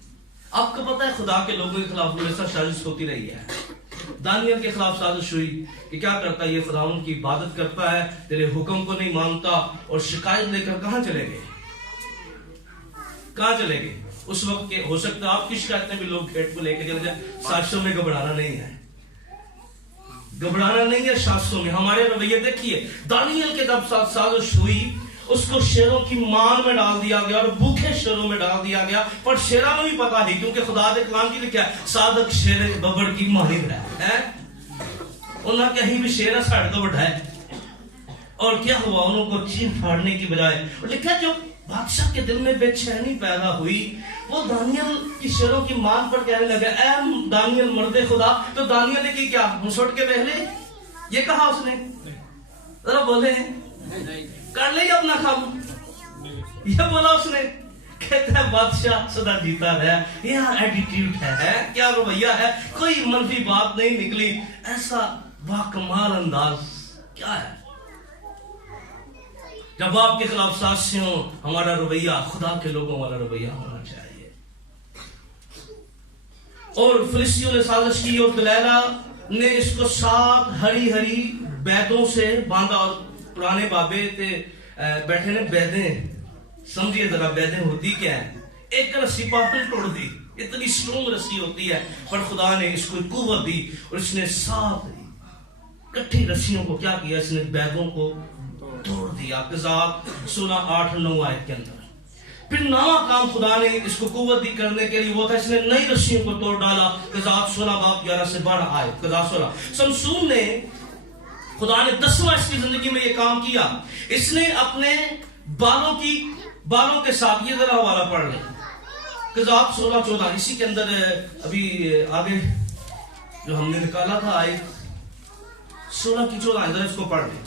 आपको पता है खुदा के लोगों के खिलाफ हमेशा साजिश होती रही है। दानियल के खिलाफ साजिश हुई कि क्या करता है ये, खुदावन की इबादत करता है, तेरे हुक्म को नहीं मानता, और शिकायत लेकर कहां चले गए? कहां चले गए? उस वक्त के हो सकता है आपकी शिकायत में भी लोग खेत को लेकर चले जाए। साजिशों में घबराना नहीं है, घबराना नहीं है साजिशों में। हमारे रवैये देखिए, दानियल के जब साजिश हुई उसको शेरों की मान में डाल दिया गया और भूखे शेरों में डाल दिया गया। पर शेरा में भी पता नहीं, क्योंकि खुदा के कलाम की लिखा है साधक शेर बबड़ की माहिर है। उन्हें कहीं भी शेर साढ़े तो बढ़ा है। और क्या हुआ? उनको चीन फाड़ने की बजाय लिखा जो बादशाह के दिल में बेचैनी पैदा हुई, वो दानियल की शेरों की मान पर कहने लगा, ऐ दानियल मर्दे खुदा। तो दानियल ने की क्या? मुसोट के पहले ये कहा उसने? जरा बोले कर ले अपना काम, ये बोला उसने? कहता है बादशाह सदा जीता है। यह एटीट्यूड है, क्या रवैया है, कोई मनफी बात नहीं निकली। ऐसा बाकमाल अंदाज क्या है? जब आपके खिलाफ साजिशें हो, हमारा रवैया, खुदा के लोगों वाला रवैया होना चाहिए। और फिलिस्तीनियों ने साजिश की और दलैला ने इसको 7 हरी हरी बैदों से बांधा। और पुराने बाबे थे बैठे ने बैदे, समझिए जरा बैदे होती क्या है? एक रस्सी पापल तोड़ दी, इतनी स्ट्रॉन्ग रस्सी होती है, पर खुदा ने इसको कुव्वत दी और इसने 7 इकट्ठी रस्सियों को क्या किया? इसने बैदों को तोड़ दिया। कज़ात 16:8-9 आयत के अंदर। फिर नवा काम खुदा ने इसको कुव्वत दी करने के लिए वो था, इसने नई रस्सियों को तोड़ डाला। कज़ात 16:11 से 12 आयत। कज़ात 16। शमसून ने, खुदा ने 10वां इसकी जिंदगी में ये काम किया। इसने अपने बालों के साथ, ये जरा हवाला पढ़ लें, कज़ात 16:14। इसी के अंदर अभी आगे जो हमने निकाला था आयत 16:14, जरा इसको पढ़ लें।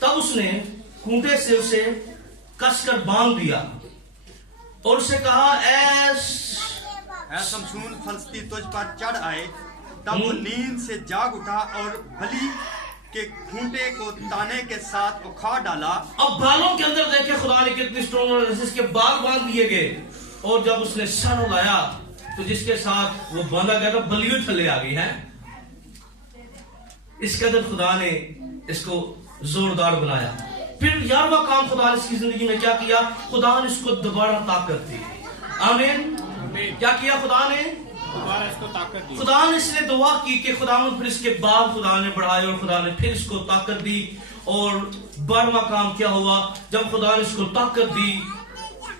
तब उसने खूंटे से उसे कसकर बांध दिया और उसे कहा, ऐ शमसून, फलस्ती तुझ पर चढ़ आए। तब वो नींद से जाग उठा और बलि के खूंटे को ताने के साथ उखाड़ डाला। अब बालों के अंदर देखे खुदा ने कितनी स्ट्रॉन्ग, इसके बाल बांध दिए गए। और जब उसने सर हिलाया तो जिसके साथ वो बांधा गया था बलियों थले आ गई है। इस कदर खुदा ने इसको जोरदार बनाया। फिर 11वां काम खुदा ने इसकी जिंदगी में क्या किया? खुदा ने इसको दोबारा ताकत दी। आमीन। क्या किया खुदा ने? दोबारा इसको ताकत दी। खुदा ने इसने दुआ की कि खुदा ने फिर इसके बाद खुदा ने बढ़ाए और खुदा ने फिर इसको ताकत दी। और 12वां काम क्या हुआ? जब खुदा ने इसको ताकत दी,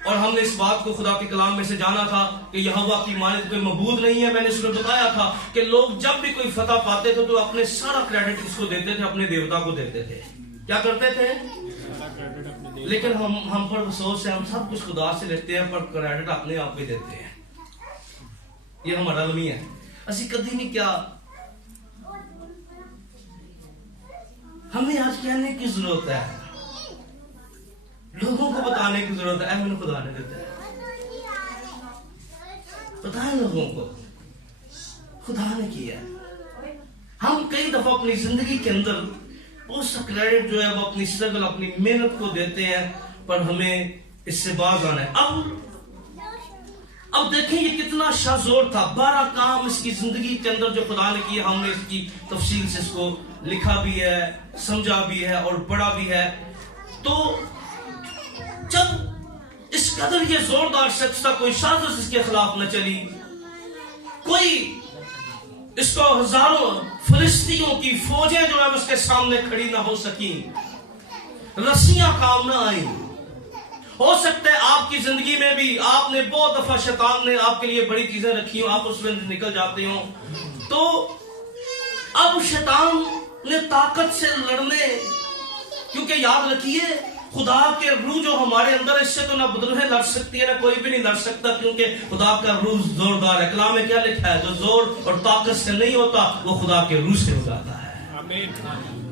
और हमने इस बात को खुदा के कलाम में से जाना था कि यहोवा की इमानत कोई मबूद नहीं है। मैंने इसमें बताया था कि लोग जब भी कोई फतह पाते थे तो अपने सारा क्रेडिट किसको देते थे? अपने देवता को देते थे। क्या करते थे? लेकिन हम पर अफसोस है, हम सब कुछ खुदा से लेते हैं पर क्रेडिट अपने आप पे देते हैं। ये हमारा नहीं है। असी कभी नहीं क्या, हमें आज कहने की जरूरत है, लोगों को बताने की जरूरत है, मैंने खुदा ने देता है। बताएं लोगों को खुदा ने किया। हम कई दफा अपनी जिंदगी के अंदर उस क्रेडिट जो है वो अपनी स्ट्रगल, अपनी मेहनत को देते हैं, पर हमें इससे बाज आना है। अब देखें ये कितना शाजोर था। 12 काम इसकी जिंदगी के अंदर जो खुदा ने किया, हमने इसकी तफसील से इसको लिखा भी है, समझा भी है और पढ़ा भी है। तो जब इस कदर ये जोरदार शख्स था, कोई साजिश इसके खिलाफ न चली, कोई इसको हजारों फिलिस्तीनियों की फौजें जो है उसके सामने खड़ी ना हो सकी, रस्सियां काम ना आई। हो सकता है आपकी जिंदगी में भी आपने बहुत दफा शैतान ने आपके लिए बड़ी चीजें रखी हो, आप उसमें निकल जाते हो। तो अब शैतान ने ताकत से लड़ने, क्योंकि याद रखिए खुदा के रूह जो हमारे अंदर, इससे तो ना बदलूहें लड़ सकती है, ना कोई भी नहीं लड़ सकता, क्योंकि खुदा का रूह जोरदार है। कलाम में क्या लिखा है? जो जोर और ताकत से नहीं होता वो खुदा के रूह से हो जाता है।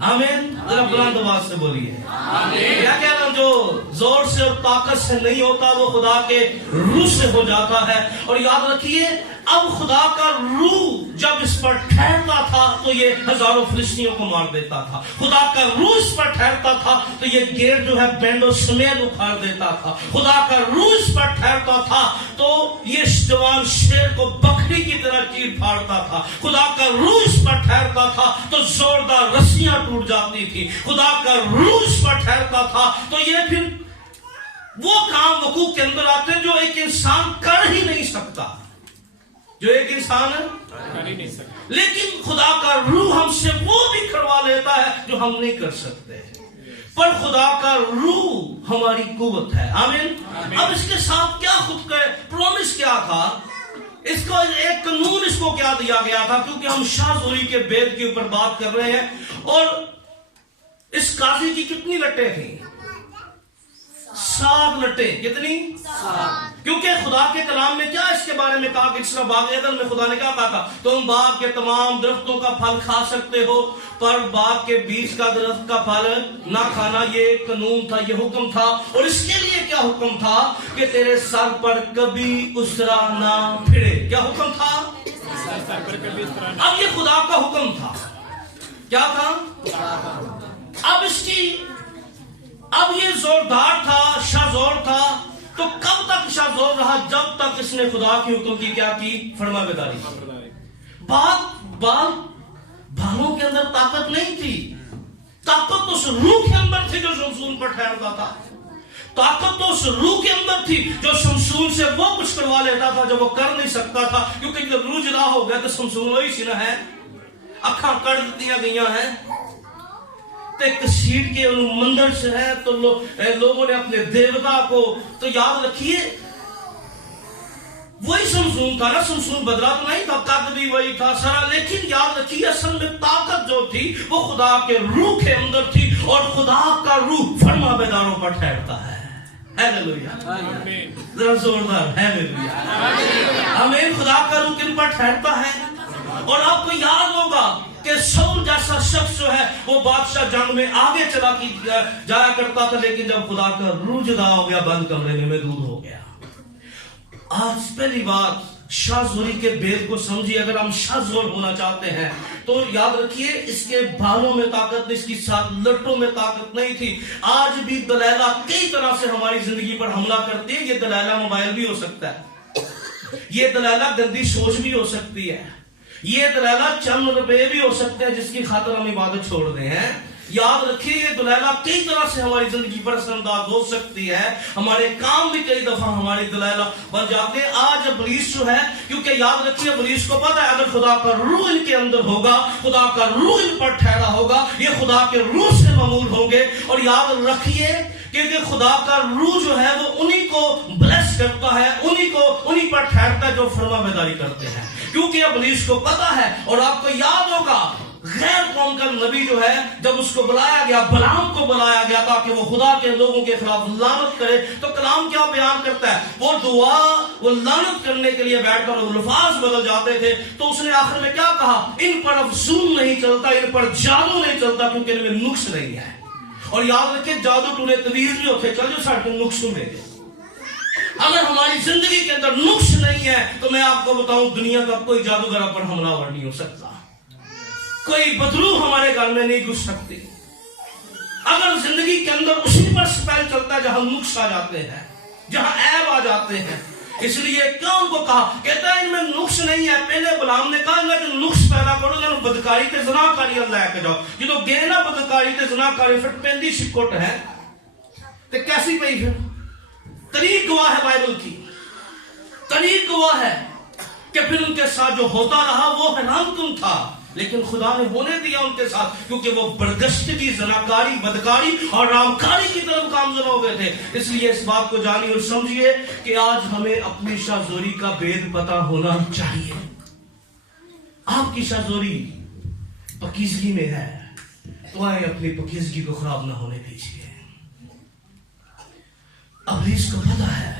आमीन। जरा बुलंद आवाज से बोलिए क्या कह रहा हूं, जो जोर से और ताकत से नहीं होता वो खुदा के रूह से हो जाता है। और याद रखिए, अब खुदा का रूह जब इस पर ठहरता था तो ये हजारों फिलिस्तीनियों को मार देता था। खुदा का रूह इस पर ठहरता था तो ये गेर जो है बैंडो समेत उखाड़ देता था। खुदा का रूह इस पर ठहरता था तो ये जवान शेर को बकरी की तरह चीर फाड़ता था। खुदा का रूह इस पर ठहरता था तो जोरदार रस्सियां टूट जाती थी। खुदा का रूह इस पर ठहरता था तो ये फिर वो काम वकूफ के अंदर आते जो एक इंसान कर ही नहीं सकता, जो एक इंसान कर ही नहीं सकता। लेकिन खुदा का रूह हमसे वो भी करवा लेता है जो हम नहीं कर सकते। पर खुदा का रूह हमारी कुव्वत है। आमीन। अब इसके साथ क्या खुद का प्रॉमिस क्या था, इसको एक कानून इसको क्या दिया गया था, क्योंकि हम शाहजोरी के बेद के ऊपर बात कर रहे हैं। और इस काजी की कितनी लट्टें थी? 7 लट्टें। कितनी? 7। क्योंकि खुदा के कलाम में क्या इसके बारे में कहा कि इस तरह बाग एदन में खुदा ने क्या कहा था, तुम बाग के तमाम दरख्तों का फल खा सकते हो पर बाग के बीच का दरख्त का फल ना खाना। ये कानून था, ये हुक्म था। और इसके लिए क्या हुक्म था कि तेरे सर पर कभी उस तरह ना फिरे। क्या हुक्म था? सर पर कभी इस तरह। अब ये खुदा का हुक्म था। क्या था? अब इसकी अब ये जोरदार था, शाहजोर था। तो कब तक शाहजोर रहा? जब तक इसने खुदा के हुक्म की क्या की? फरमाबरदारी। बालों के अंदर ताकत नहीं थी, ताकत तो उस रूह के अंदर थी जो शमशून पर ठहरता था। ताकत तो उस रूह के अंदर थी जो शमशून से वो कुछ करवा लेता था जो वो कर नहीं सकता था। क्योंकि जब रूह जुदा हो गया तो शमशून वही सी ना है, अखा कर दिया गई हैं कसीट के मंदिर से है। तो लोगों ने अपने देवता को, तो याद रखिए वही शमशून था ना, शमशून बदला तो नहीं था, कद भी वही था सारा। लेकिन याद रखिए असल में ताकत जो थी वो खुदा के रूह के अंदर थी। और खुदा का रूह फरमाबरदारों पर ठहरता है। हालेलुया। जरा जोरदार हालेलुया। आमीन। खुदा का रूह किन पर ठहरता है? और आपको याद होगा कि शाऊल जैसा शख्स जो है वो बादशाह जंग में आगे चला की जाया करता था, लेकिन जब खुदा का रूह जुदा हो गया बंद कमरे में महदूद हो गया। आज पहली बात शाहजोरी के बेद को समझिए। अगर हम शाहजोर होना चाहते हैं तो याद रखिए इसके बालों में ताकत नहीं, इसकी 7 लट्टों में ताकत नहीं थी। आज भी दलैला कई तरह से हमारी जिंदगी पर हमला करती है। ये दलैला मोबाइल भी हो सकता है, ये दलैला गंदी सोच भी हो सकती है, ये दलैला चंद रुपए भी हो सकते हैं जिसकी खातिर हम इबादत छोड़ दें हैं। याद रखिए ये दलैला कई तरह से हमारी जिंदगी पर असरअंदाज हो सकती है। हमारे काम भी कई दफा हमारी दलैला बन जाते हैं। आज इब्लीस जो है, क्योंकि याद रखिए इब्लीस को पता है अगर खुदा का रूह इनके अंदर होगा, खुदा का रूह इन पर ठहरा होगा, ये खुदा के रूह से मामूल होंगे। और याद रखिए क्योंकि खुदा का रूह जो है वो उन्हीं को ब्लेस करता है, उन्हीं पर ठहरता है जो फरमाबरदारी करते हैं। क्योंकि इब्लीस को पता है। और आपको याद होगा गैर कौम का नबी जो है जब उसको बुलाया गया, बलाम को बुलाया गया ताकि वो खुदा के लोगों के खिलाफ लानत करे, तो कलाम क्या बयान करता है? वो दुआ, वो लानत करने के लिए बैठकर वो अल्फाज बदल जाते थे। तो उसने आखिर में क्या कहा? इन पर अफसूल नहीं चलता, इन पर जादू नहीं चलता, क्योंकि इनमें नुक्स नहीं है। और याद रखिए जादू टूने तवीज भी होते, चल जो साढ़े नुक्स सुनेंगे। अगर हमारी जिंदगी के अंदर नुक्स नहीं है तो मैं आपको बताऊं दुनिया का कोई जादूगर पर हमलावर नहीं हो सकता, कोई बदरू हमारे घर में नहीं घुस सकती। अगर जिंदगी के अंदर उसी पर स्पेल चलता है जहां नुक्स आ जाते हैं, जहां ऐब आ जाते हैं। इसलिए क्या उनको कहा? कहता है इनमें नुक्स नहीं है। पहले गुलाम ने कहा कि नुक्स पैदा करो, जब बदकारी ते जनाकारी लेके जाओ, जो गए ना बदकारी ते जनाकारी फिर पेंदी शिकोट है तो कैसी पई फिर तरीक गवाह है बाइबल की, तरीक गवाह है कि फिर उनके साथ जो होता रहा वो हैरानकुन था। लेकिन खुदा ने होने दिया उनके साथ, क्योंकि वो बरगश्तगी, जनाकारी, बदकारी और रामकारी की तरफ गामजन हो गए थे। इसलिए इस बात को जानिए और समझिए कि आज हमें अपनी शाहजोरी का भेद पता होना चाहिए। आपकी शाहजोरी पकीजगी में है तो आए अपनी पकीजगी को खराब ना होने दीजिए। अब इसको पता है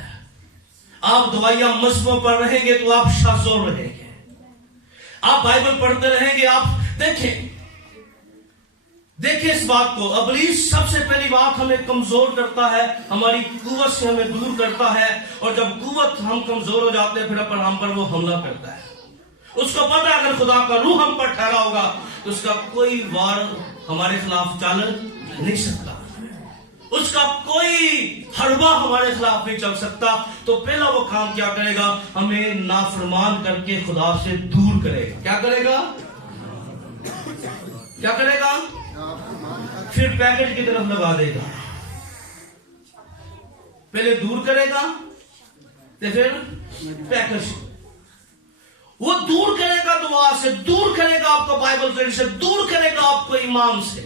आप दवाइयां मजहबों पर रहेंगे तो आप शाहजोर रहेंगे, आप बाइबल पढ़ते रहेंगे। आप देखें देखिए इस बात को, इब्लीस सबसे पहली बात हमें कमजोर करता है, हमारी कुव्वत से हमें दूर करता है, और जब कुव्वत हम कमजोर हो जाते हैं फिर हम पर वो हमला करता है। उसको पता है अगर खुदा का रूह हम पर ठहरा होगा तो उसका कोई वार हमारे खिलाफ चल नहीं सकता, उसका कोई हड़बा हमारे खिलाफ नहीं चल सकता। तो पहला वो काम क्या करेगा, हमें नाफरमान करके खुदा से दूर करेगा। क्या करेगा, क्या करेगा, फिर पैकेट की तरफ लगा देगा। पहले दूर करेगा तो फिर पैकेट, वो दूर करेगा दुआ से, दूर करेगा आपको बाइबल स्टडी से, दूर करेगा आपको ईमान से।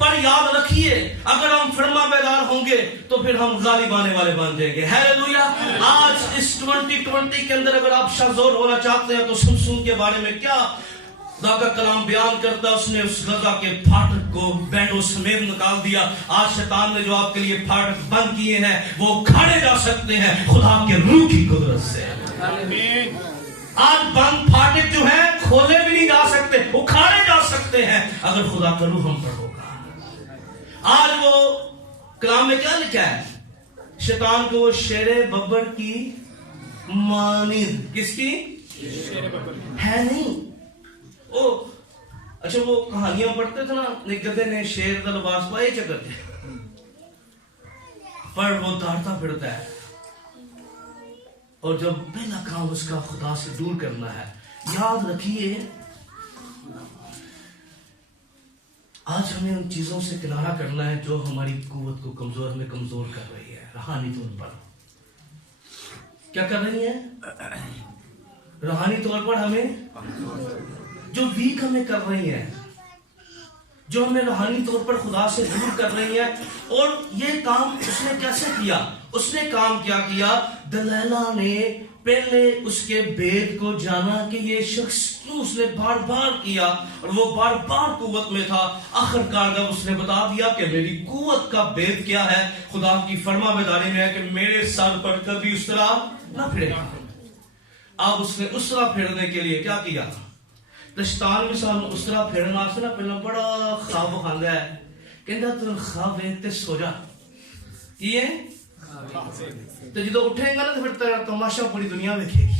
पर याद रखिए अगर हम फरमाबरदार होंगे तो फिर हम गालिब आने वाले बन जाएंगे। हालेलुया। आज इस 2020 के अंदर अगर आप शाज़ोर होना चाहते हैं तो सुमसूम के बारे में क्या खुदा का कलाम बयान करता, उसने उस गजा के फाटक को बैंडों समेत निकाल दिया। आज शैतान ने जो आपके लिए फाटक बंद किए हैं वो उखाड़े जा सकते हैं खुदा के रूह की कुदरत से। आज बंद फाटक जो है खोले भी नहीं जा सकते, उखाड़े जा सकते हैं अगर खुदा का रूह हम पर होगा। आज वो कलाम में क्या लिखा है, शैतान को वो शेरे बब्बर की मानिंद, किसकी है नहीं। ओ अच्छा, वो कहानियां पढ़ते थे ना, एक गधे ने शेर का लिबास पाए चक्कर थे, पर वो दौड़ता फिरता है, और जब पहला काम उसका खुदा से दूर करना है। याद रखिए आज हमें उन चीजों से किनारा करना है जो हमारी कुव्वत को कमजोर, हमें कमजोर कर रही है, रूहानी तौर पर। क्या कर रही है, रूहानी तौर पर हमें जो वीक हमें कर रही है, जो हमें रूहानी तौर पर खुदा से दूर कर रही है। और ये काम उसने कैसे किया, उसने काम क्या किया, दलैला ने पहले उसके भेद को जाना कि ये शख्स क्यों, उसने बार बार किया और वो बार बार कुव्वत में था। आखिरकार जब उसने बता दिया कि मेरी कुव्वत का भेद क्या है, खुदा की फरमाबरदारी में है कि मेरे सर पर कभी उस तरह ना फिरेगा। अब उसने उस तरह फिरने के लिए क्या किया, शैतान भी सानू उस तरह फिरना से ना पहले बड़ा ख्वाब खांदा है, कहता तू ख्वाब देखते सो जा, ये तो जो उठेगा ना तो फिर तेरा तमाशा पूरी दुनिया देखेगी,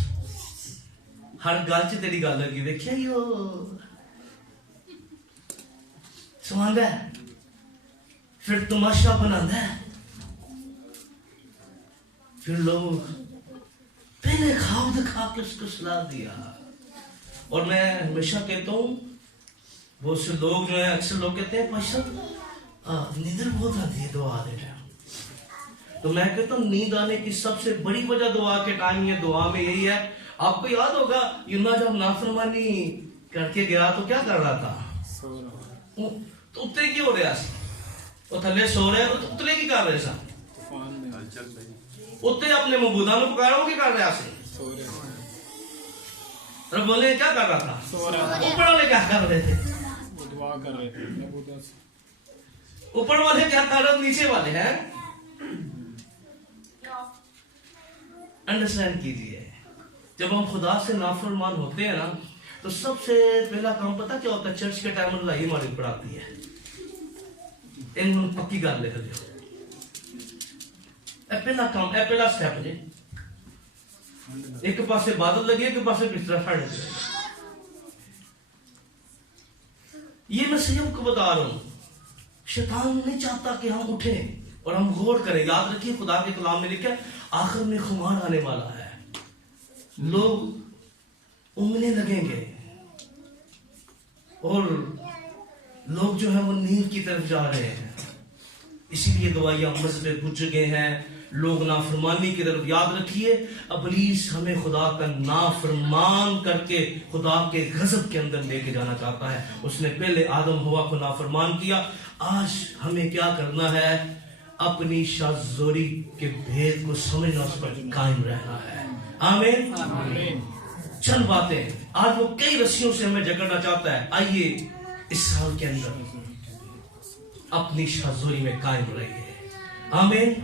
हर गल च तेरी गल लगी, देखिया यो सुनांदा है, फिर तमाशा बनांदा है, फिर लोग पहले ख्वाब दिखा के उसको सुला दिया। और मैं हमेशा कहता हूँ, बहुत से लोग जो है, अक्सर लोग कहते हैं भाई साहब नींद बहुत आती है दुआ दे टाइम, तो मैं कहता हूँ नींद आने की सबसे बड़ी वजह दुआ के टाइम, ये दुआ में यही है। आपको याद होगा यूना जब नाफरमानी करके गया तो क्या कर रहा था, तो उत्ते क्यों हो रहा, वो थले सो रहे तो उतले की कर रहे सा, उत्ते अपने मबूदा में पुकारो की कर रहा से, और बोले क्या कर रहा था, ऊपर वाले क्या कर रहे थे, दुआ कर रहे थे। ऊपर वाले क्या कर रहे, नीचे वाले हैं। अंडरस्टैंड कीजिए, जब हम खुदा से नाफरमान होते हैं ना तो सबसे पहला काम पता क्या होता है, चर्च के टाइम लड़ाई हमारी ऊपर आती है। इन पक्की गल लिख दो, पहला काम, पहला स्टेप जी, एक पासे बादल लगे, एक पासे बिस्तरा फट गया। ये मैं संयम को बता रहा हूं, शैतान नहीं चाहता कि हम उठे और हम गौर करें। याद रखिए खुदा के कलाम में लिखा आखिर में खुमार आने वाला है, लोग उंगने लगेंगे और लोग जो है वो नींद की तरफ जा रहे हैं, इसीलिए दवाइयां मजहब में पूछ गए हैं, लोग नाफरमानी की तरफ। याद रखिए इब्लीस हमें खुदा का नाफरमान करके खुदा के गजब के अंदर लेके जाना चाहता है। उसने पहले आदम हवा को नाफरमान किया, आज हमें क्या करना है, अपनी शाज़ोरी के भेद को समझना, उस पर कायम रहना है। आमीन। चंद बातें, आज वो कई रस्सियों से हमें जकड़ना चाहता है, आइए इस साल के अंदर अपनी शाज़ोरी में कायम रहिए। आमीन।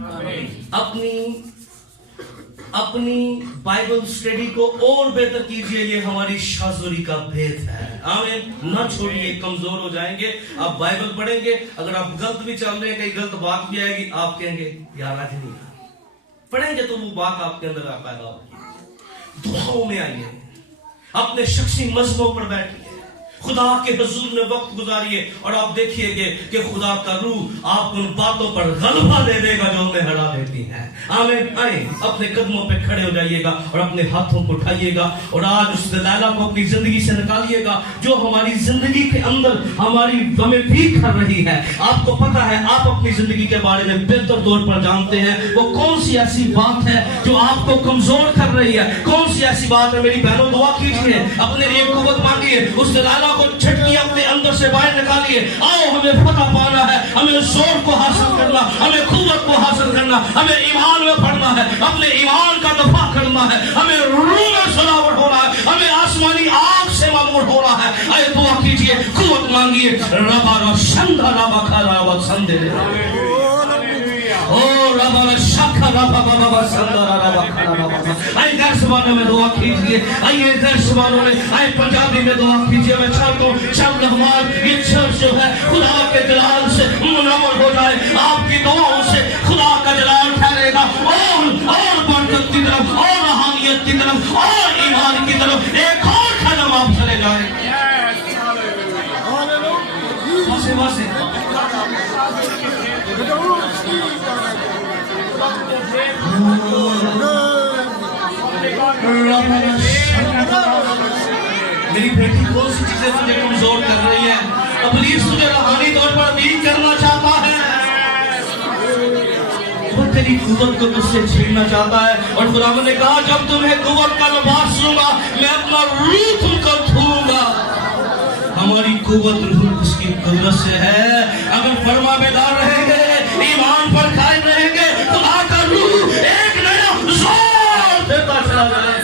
अपनी बाइबल स्टडी को और बेहतर कीजिए, ये हमारी शाजुरी का भेद है। आमीन। ना छोड़िए, कमजोर हो जाएंगे। आप बाइबल पढ़ेंगे, अगर आप गलत भी चल रहे हैं, कहीं गलत बात भी आएगी, आप कहेंगे यार आज नहीं पढ़ेंगे तो वो बात आपके अंदर पैदा होगी। दुआओं में आइए, अपने शख्सी मजहबों पर बैठिए, खुदा के हुजूर में वक्त गुजारिए और आप देखिएगे कि खुदा का रूह आप उन बातों पर गलबा दे देगा जो हमें हरा देती हैं। आमीन। आए अपने कदमों पे खड़े हो जाइएगा और अपने हाथों को उठाइएगा और आज उस दलाला को अपनी जिंदगी से निकालिएगा जो हमारी जिंदगी के अंदर हमें वीक कर रही है। आपको पता है, आप अपनी जिंदगी के बारे में बेहतर तौर पर जानते हैं वो कौन सी ऐसी बात है जो आपको कमजोर कर रही है। कौन सी ऐसी बात है? मेरी बहनों दुआ कीजिए, अपने लिए कुव्वत मांगिए, उस दलाला को झटकी अपने अंदर से बाहर निकालिए। आओ, हमें फतह पाना है, हमें जोर को हासिल करना, हमें कुव्वत को हासिल करना, हमें ईमान में पढ़ना है, अपने ईमान का दफा करना है, हमें रूह में सलावट होना है, हमें आसमानी आग से मामूर होना है। आए दुआ कीजिए, कुव्वत मांगिए। रबा रशंदा रबा खरा व संदे ओ रबा रशखा रबा बाबा संदा रबा खरा रबा। आइए गैर ज़बानों में दुआ कीजिए, आइए गैर ज़बानों में, आइए पंजाबी में दुआ कीजिए। मैं चाहता हूँ चंद हमारे ये चर्च जो है खुदा के जलाल से मुनव्वर हो जाए। आपकी दुआओं से खुदा का जलाल ठहरेगा और बरकत की तरफ और रूहानियत की तरफ और ईमान की तरफ एक और कदम आप चले जाए। वासे वासे मेरी बेटी कौन सी चीजें तुझे कमजोर कर रही है? इब्लीस तुझे रूहानी तौर पर वीक करना चाहता है, वो तेरी कुव्वत को तुझसे छीनना चाहता है। और खुदा ने कहा जब तुम्हें कुव्वत का लिबास दूंगा मैं अपना रूह तुमको दूंगा। हमारी कुव्वत रूह उसकी कुदरत से है। अगर फरमाबरदार रहेंगे, ईमान पर कायम रहेंगे, खुदा का रूह एक नया जोर देता चला जाए।